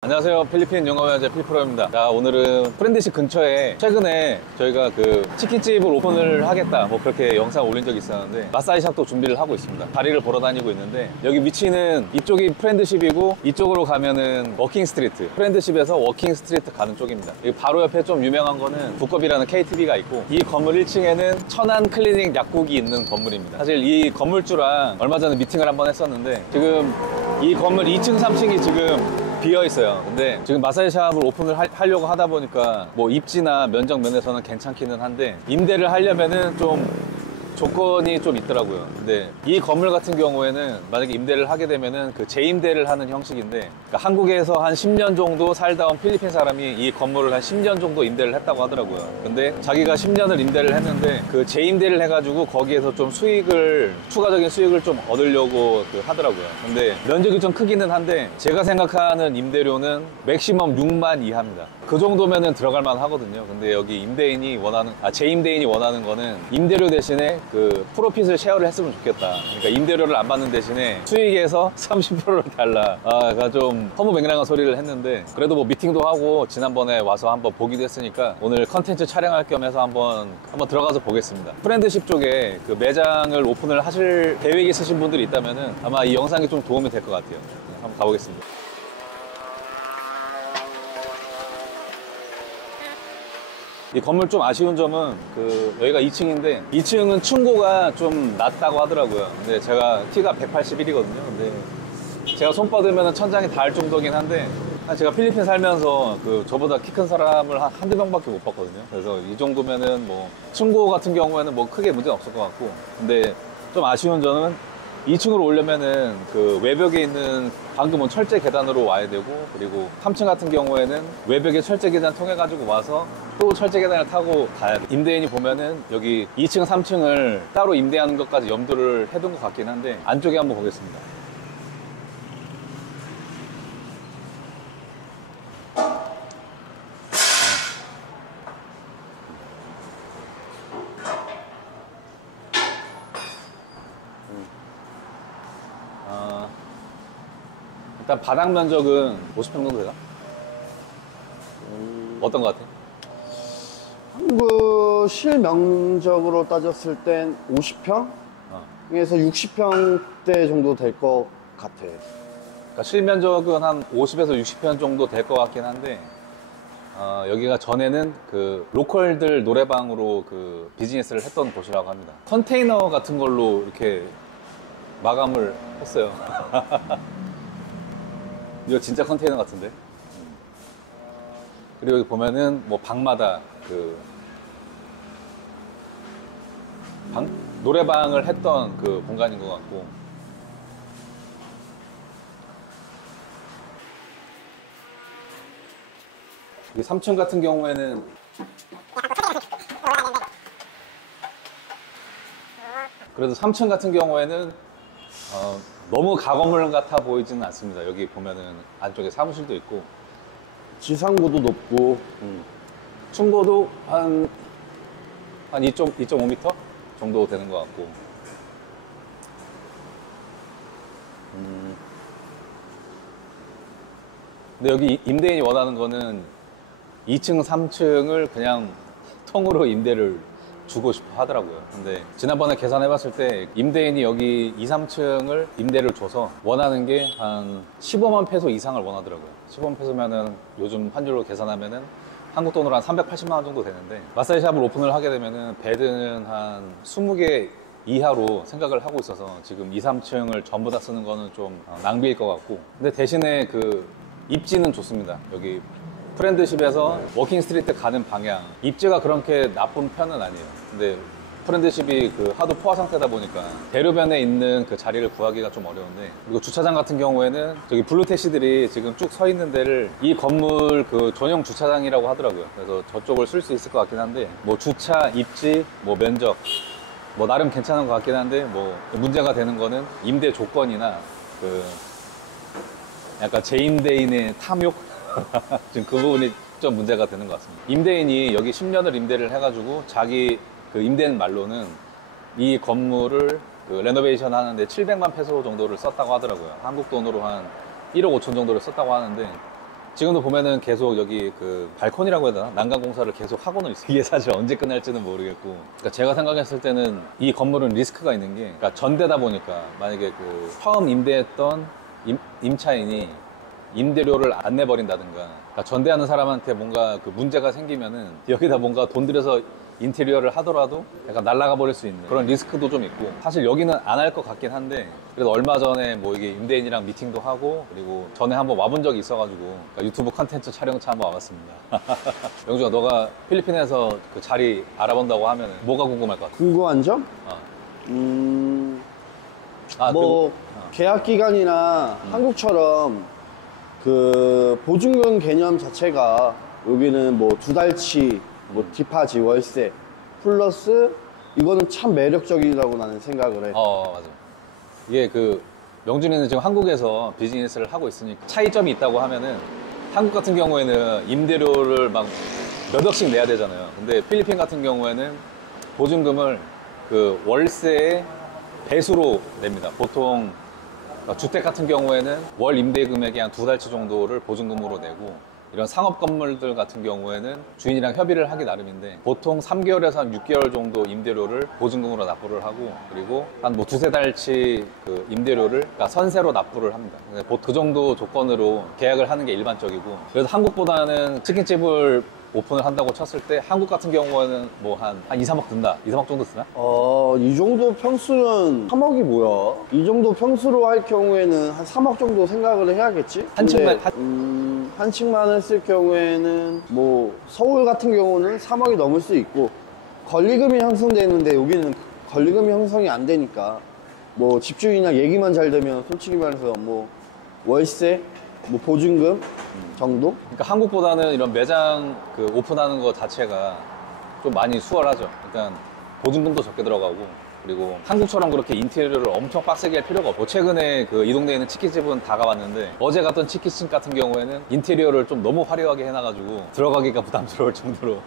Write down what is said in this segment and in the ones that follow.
안녕하세요. 필리핀 영어회화자 필프로입니다. 자, 오늘은 프렌드십 근처에 최근에 저희가 그 치킨집을 오픈을 하겠다 뭐 그렇게 영상 올린 적이 있었는데 마사지샵도 준비를 하고 있습니다. 다리를 걸어 다니고 있는데 여기 위치는 이쪽이 프렌드십이고 이쪽으로 가면은 워킹 스트리트, 프렌드십에서 워킹 스트리트 가는 쪽입니다. 여기 바로 옆에 좀 유명한 거는 두꺼비라는 KTV가 있고 이 건물 1층에는 천안 클리닉 약국이 있는 건물입니다. 사실 이 건물주랑 얼마 전에 미팅을 한번 했었는데 지금 이 건물 2층 3층이 지금 비어 있어요. 근데 지금 마사지샵을 오픈을 하려고 하다 보니까 뭐 입지나 면적 면에서는 괜찮기는 한데 임대를 하려면은 좀 조건이 좀 있더라고요. 근데 이 건물 같은 경우에는 만약에 임대를 하게 되면은 그 재임대를 하는 형식인데, 그러니까 한국에서 한 10년 정도 살다 온 필리핀 사람이 이 건물을 한 10년 정도 임대를 했다고 하더라고요. 근데 자기가 10년을 임대를 했는데 그 재임대를 해가지고 거기에서 좀 추가적인 수익을 좀 얻으려고 하더라고요. 근데 면적이 좀 크기는 한데 제가 생각하는 임대료는 맥시멈 6만 이하입니다. 그 정도면은 들어갈 만 하거든요. 근데 여기 재임대인이 원하는 거는 임대료 대신에 그 프로핏을 쉐어를 했으면 좋겠다. 그러니까 임대료를 안 받는 대신에 수익에서 30%를 달라. 그러니까 좀 허무맹랑한 소리를 했는데 그래도 뭐 미팅도 하고 지난번에 와서 한번 보기도 했으니까 오늘 컨텐츠 촬영할 겸 해서 한번 들어가서 보겠습니다. 프렌드십 쪽에 그 매장을 오픈을 하실 계획이 있으신 분들이 있다면은 아마 이 영상이 좀 도움이 될 것 같아요. 한번 가보겠습니다. 이 건물 좀 아쉬운 점은 여기가 2층인데 2층은 층고가 좀 낮다고 하더라고요. 근데 제가 키가 181이거든요. 근데 제가 손 뻗으면 천장이 닿을 정도긴 한데 제가 필리핀 살면서 저보다 키 큰 사람을 한두 명밖에 못 봤거든요. 그래서 이 정도면은 뭐 층고 같은 경우에는 뭐 크게 문제는 없을 것 같고, 근데 좀 아쉬운 점은 2층으로 오려면은 그 외벽에 있는 방금은 철제 계단으로 와야 되고, 그리고 3층 같은 경우에는 외벽에 철제 계단 통해 가지고 와서 또 철제 계단을 타고 가야 돼. 임대인이 보면은 여기 2층 3층을 따로 임대하는 것까지 염두를 해둔 것 같긴 한데 안쪽에 한번 보겠습니다. 일단 바닥 면적은 50평 정도 되나? 어떤 것 같아? 실면적으로 따졌을 땐 50평에서 60평대 정도 될 것 같아. 그러니까 실면적은 한 50에서 60평 정도 될 것 같긴 한데 여기가 전에는 그 로컬들 노래방으로 그 비즈니스를 했던 곳이라고 합니다. 컨테이너 같은 걸로 이렇게 마감을 했어요. 이거 진짜 컨테이너 같은데. 그리고 여기 보면은 뭐 방마다 노래방을 했던 그 공간인 것 같고, 여기 3층 같은 경우에는 그래도 3층 같은 경우에는 너무 가건물 같아 보이지는 않습니다. 여기 보면은 안쪽에 사무실도 있고 지상고도 높고 층고도 한 2.5m 정도 되는 것 같고, 근데 여기 임대인이 원하는 거는 2층 3층을 그냥 통으로 임대를 주고 싶어 하더라고요. 근데 지난번에 계산해 봤을 때 임대인이 여기 2, 3층을 임대를 줘서 원하는 게 한 15만 페소 이상을 원하더라고요. 15만 페소면은 요즘 환율로 계산하면은 한국 돈으로 한 380만 원 정도 되는데, 마사지샵을 오픈을 하게 되면은 베드는 한 20개 이하로 생각을 하고 있어서 지금 2, 3층을 전부 다 쓰는 거는 좀 낭비일 것 같고, 근데 대신에 입지는 좋습니다. 여기 프렌드십에서 워킹 스트리트 가는 방향, 입지가 그렇게 나쁜 편은 아니에요. 근데 프렌드십이 하도 포화 상태다 보니까 대로변에 있는 그 자리를 구하기가 좀 어려운데, 그리고 주차장 같은 경우에는 저기 블루 택시들이 지금 쭉 서 있는 데를 이 건물 전용 주차장이라고 하더라고요. 그래서 저쪽을 쓸 수 있을 것 같긴 한데, 뭐 주차, 입지, 뭐 면적 뭐 나름 괜찮은 것 같긴 한데, 뭐 문제가 되는 거는 임대 조건이나 약간 재임대인의 탐욕 지금 그 부분이 좀 문제가 되는 것 같습니다. 임대인이 여기 10년을 임대를 해가지고 자기 임대인 말로는 이 건물을 레노베이션 하는데 700만 페소 정도를 썼다고 하더라고요. 한국 돈으로 한 1억 5천 정도를 썼다고 하는데 지금도 보면은 계속 여기 그 발코니라고 해야 되나? 난간 공사를 계속 하고는 있어요. 이게 사실 언제 끝날지는 모르겠고. 그러니까 제가 생각했을 때는 이 건물은 리스크가 있는 게, 그러니까 전대다 보니까 만약에 그 처음 임대했던 임차인이 임대료를 안 내버린다든가, 그러니까 전대하는 사람한테 뭔가 그 문제가 생기면은 여기다 뭔가 돈 들여서 인테리어를 하더라도 약간 날아가 버릴 수 있는 그런 리스크도 좀 있고, 사실 여기는 안 할 것 같긴 한데, 그래도 얼마 전에 뭐 이게 임대인이랑 미팅도 하고, 그리고 전에 한번 와본 적이 있어가지고 그러니까 유튜브 컨텐츠 촬영차 한번 와봤습니다. 영주가, 너가 필리핀에서 그 자리 알아본다고 하면 뭐가 궁금할 것 같아? 궁금한 점? 어. 뭐 그리고, 계약 기간이나 한국처럼 그 보증금 개념 자체가 여기는 뭐 2달치 뭐 디파지 월세 플러스 이거는 참 매력적이라고 나는 생각을 해. 맞아. 이게 그 명준이는 지금 한국에서 비즈니스를 하고 있으니까 차이점이 있다고 하면은, 한국 같은 경우에는 임대료를 막 몇 억씩 내야 되잖아요. 근데 필리핀 같은 경우에는 보증금을 그 월세의 배수로 냅니다. 보통 주택 같은 경우에는 월 임대 금액이 한 2달치 정도를 보증금으로 내고, 이런 상업 건물들 같은 경우에는 주인이랑 협의를 하기 나름인데, 보통 3개월에서 한 6개월 정도 임대료를 보증금으로 납부를 하고, 그리고 한 뭐 2~3달치 그 임대료를 그러니까 선세로 납부를 합니다. 그 정도 조건으로 계약을 하는 게 일반적이고, 그래서 한국보다는 치킨집을 오픈을 한다고 쳤을 때 한국 같은 경우에는 뭐 한 2, 3억 든다. 2, 3억 정도 쓰나? 이 정도 평수는 3억이 뭐야? 이 정도 평수로 할 경우에는 한 3억 정도 생각을 해야겠지? 한 층만, 한 층만 했을 경우에는 뭐 서울 같은 경우는 3억이 넘을 수 있고, 권리금이 형성되는데 여기는 권리금이 형성이 안 되니까 뭐 집주인이랑 얘기만 잘 되면 솔직히 말해서 뭐 월세, 뭐 보증금 정도? 그러니까 한국보다는 이런 매장 그 오픈하는 거 자체가 좀 많이 수월하죠. 일단 보증금도 적게 들어가고, 그리고 한국처럼 그렇게 인테리어를 엄청 빡세게 할 필요가 없고, 최근에 그 이 동네에 있는 치킨집은 다 가봤는데, 어제 갔던 치킨집 같은 경우에는 인테리어를 좀 너무 화려하게 해놔가지고 들어가기가 부담스러울 정도로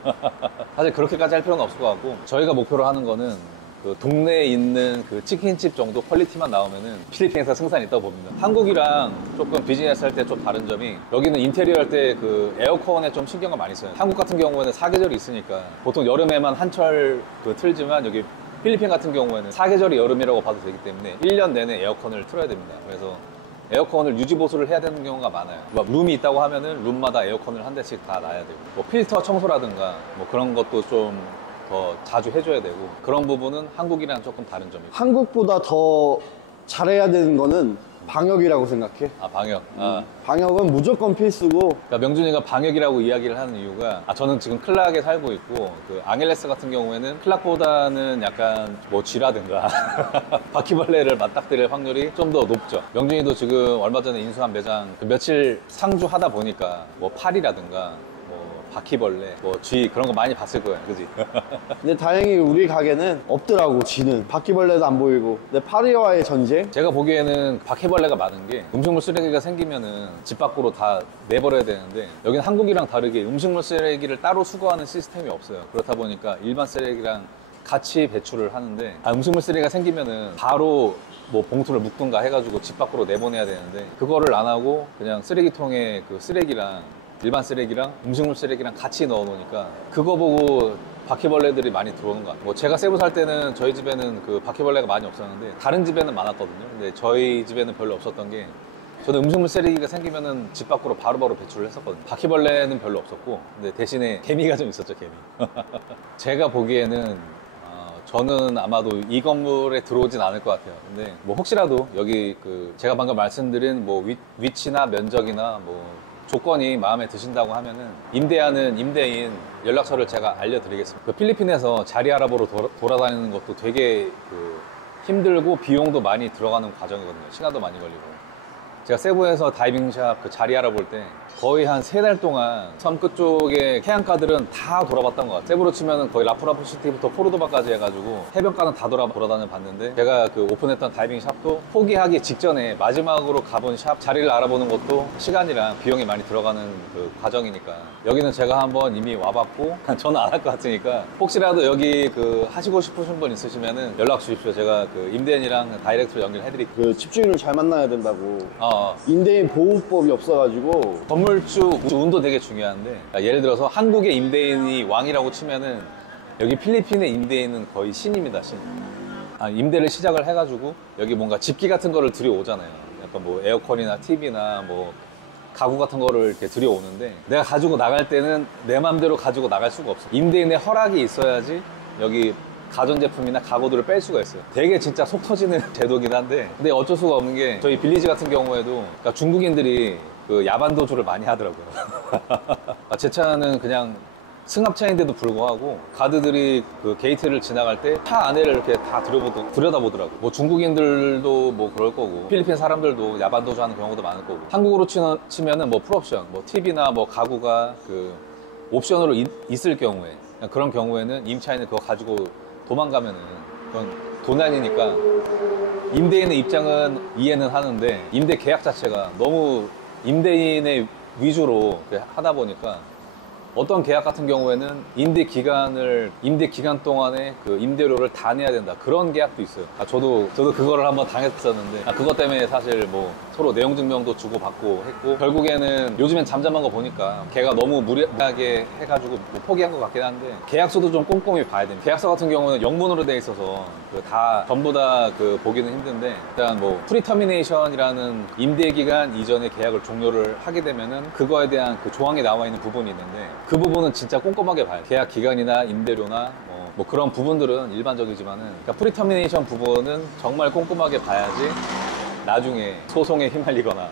사실 그렇게까지 할 필요는 없을 것 같고, 저희가 목표로 하는 거는 그 동네에 있는 그 치킨집 정도 퀄리티만 나오면은 필리핀에서 승산이 있다고 봅니다. 한국이랑 조금 비즈니스 할 때 좀 다른 점이, 여기는 인테리어 할 때 그 에어컨에 좀 신경을 많이 써요. 한국 같은 경우에는 사계절이 있으니까 보통 여름에만 한철 그 틀지만, 여기 필리핀 같은 경우에는 사계절이 여름이라고 봐도 되기 때문에 1년 내내 에어컨을 틀어야 됩니다. 그래서 에어컨을 유지보수를 해야 되는 경우가 많아요. 막 룸이 있다고 하면은 룸마다 에어컨을 한 대씩 다 놔야 되고, 뭐 필터 청소라든가 뭐 그런 것도 좀 더 자주 해줘야 되고, 그런 부분은 한국이랑 조금 다른 점이고. 한국보다 더 잘해야 되는 거는 방역이라고 생각해. 방역. 방역은 무조건 필수고. 그러니까 명준이가 방역이라고 이야기를 하는 이유가, 저는 지금 클락에 살고 있고, 그 앙헬레스 같은 경우에는 클락보다는 약간 뭐 쥐라든가 바퀴벌레를 맞닥뜨릴 확률이 좀 더 높죠. 명준이도 지금 얼마 전에 인수한 매장 그 며칠 상주하다 보니까 뭐 파리라든가 바퀴벌레, 뭐 쥐, 그런 거 많이 봤을 거야, 그지? 근데 다행히 우리 가게는 없더라고, 쥐는. 바퀴벌레도 안 보이고. 근데 파리와의 전쟁? 제가 보기에는 바퀴벌레가 많은 게, 음식물 쓰레기가 생기면은 집 밖으로 다 내버려야 되는데, 여기는 한국이랑 다르게 음식물 쓰레기를 따로 수거하는 시스템이 없어요. 그렇다 보니까 일반 쓰레기랑 같이 배출을 하는데, 음식물 쓰레기가 생기면은 바로 뭐 봉투를 묶든가 해가지고 집 밖으로 내보내야 되는데, 그거를 안 하고 그냥 쓰레기통에 그 쓰레기랑 일반 쓰레기랑 음식물 쓰레기랑 같이 넣어 놓으니까, 그거 보고 바퀴벌레들이 많이 들어오는 것 같아요. 뭐 제가 세부 살 때는 저희 집에는 그 바퀴벌레가 많이 없었는데, 다른 집에는 많았거든요. 근데 저희 집에는 별로 없었던 게, 저는 음식물 쓰레기가 생기면은 집 밖으로 바로바로 배출을 했었거든요. 바퀴벌레는 별로 없었고, 근데 대신에 개미가 좀 있었죠, 개미. 제가 보기에는 저는 아마도 이 건물에 들어오진 않을 것 같아요. 근데 뭐 혹시라도 여기 그 제가 방금 말씀드린 뭐 위치나 면적이나 뭐 조건이 마음에 드신다고 하면은, 임대하는 임대인 연락처를 제가 알려드리겠습니다. 그 필리핀에서 자리 알아보러 돌아다니는 것도 되게 그 힘들고 비용도 많이 들어가는 과정이거든요. 시간도 많이 걸리고. 제가 세부에서 다이빙샵 그 자리 알아볼 때 거의 한 3달 동안 섬 끝쪽에 해안가들은 다 돌아봤던 것 같아요. 세부로 치면은 거의 라프라프 시티부터 포르도바까지 해가지고 해변가는 다 돌아다녀 봤는데, 제가 그 오픈했던 다이빙 샵도 포기하기 직전에 마지막으로 가본 샵 자리를 알아보는 것도 시간이랑 비용이 많이 들어가는 그 과정이니까, 여기는 제가 한번 이미 와봤고 저는 안 할 것 같으니까, 혹시라도 여기 그 하시고 싶으신 분 있으시면은 연락 주십시오. 제가 그 임대인이랑 다이렉트로 연결해 드릴게요. 그 집주인을 잘 만나야 된다고. 임대인 보호법이 없어가지고 건물주 운도 되게 중요한데, 예를 들어서 한국의 임대인이 왕이라고 치면은 여기 필리핀의 임대인은 거의 신입니다, 신. 임대를 시작을 해가지고 여기 뭔가 집기 같은 거를 들여오잖아요. 약간 뭐 에어컨이나 TV나 뭐 가구 같은 거를 이렇게 들여오는데, 내가 가지고 나갈 때는 내 맘대로 가지고 나갈 수가 없어. 임대인의 허락이 있어야지 여기 가전제품이나 가구들을 뺄 수가 있어요. 되게 진짜 속 터지는 제도긴 한데, 근데 어쩔 수가 없는 게 저희 빌리지 같은 경우에도 그러니까 중국인들이 그 야반 도주를 많이 하더라고요. 제 차는 그냥 승합차인데도 불구하고 가드들이 그 게이트를 지나갈 때 차 안에를 이렇게 다 들여다보더라고. 뭐 중국인들도 뭐 그럴 거고, 필리핀 사람들도 야반 도주하는 경우도 많을 거고, 한국으로 치면은 뭐 풀옵션, 뭐 TV나 뭐 가구가 그 옵션으로 있을 경우에, 그런 경우에는 임차인은 그거 가지고 도망가면은 그건 도난이니까 임대인의 입장은 이해는 하는데, 임대 계약 자체가 너무 임대인의 위주로 하다 보니까 어떤 계약 같은 경우에는 임대 기간 동안에 그 임대료를 다 내야 된다, 그런 계약도 있어요. 저도 그거를 한번 당했었는데, 그것 때문에 사실 뭐 서로 내용 증명도 주고받고 했고, 결국에는 요즘엔 잠잠한 거 보니까 걔가 너무 무리하게 해가지고 뭐 포기한 것 같긴 한데, 계약서도 좀 꼼꼼히 봐야 됩니다. 계약서 같은 경우는 영문으로 돼 있어서 전부 다 보기는 힘든데, 일단 뭐 프리터미네이션이라는 임대 기간 이전에 계약을 종료를 하게 되면은 그거에 대한 그 조항이 나와 있는 부분이 있는데, 그 부분은 진짜 꼼꼼하게 봐요. 계약 기간이나 임대료나 뭐 그런 부분들은 일반적이지만은, 그러니까 프리터미네이션 부분은 정말 꼼꼼하게 봐야지 나중에 소송에 휘말리거나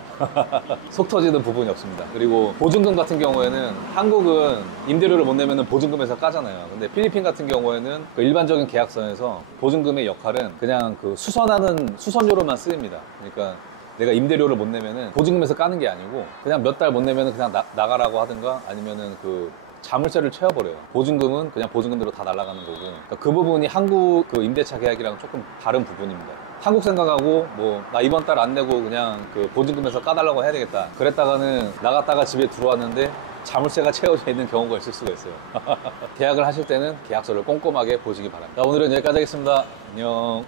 속 터지는 부분이 없습니다. 그리고 보증금 같은 경우에는 한국은 임대료를 못 내면 보증금에서 까잖아요. 근데 필리핀 같은 경우에는 그 일반적인 계약서에서 보증금의 역할은 그냥 그 수선료로만 쓰입니다. 그러니까 내가 임대료를 못 내면은 보증금에서 까는 게 아니고, 그냥 몇 달 못 내면은 그냥 나가라고 하든가, 아니면은 그 자물쇠를 채워버려요. 보증금은 그냥 보증금대로 다 날아가는 거고, 그러니까 그 부분이 한국 그 임대차 계약이랑 조금 다른 부분입니다. 한국 생각하고 뭐 나 이번 달 안 내고 그냥 그 보증금에서 까달라고 해야 되겠다 그랬다가는 나갔다가 집에 들어왔는데 자물쇠가 채워져 있는 경우가 있을 수가 있어요. 계약을 하실 때는 계약서를 꼼꼼하게 보시기 바랍니다. 오늘은 여기까지 하겠습니다. 안녕.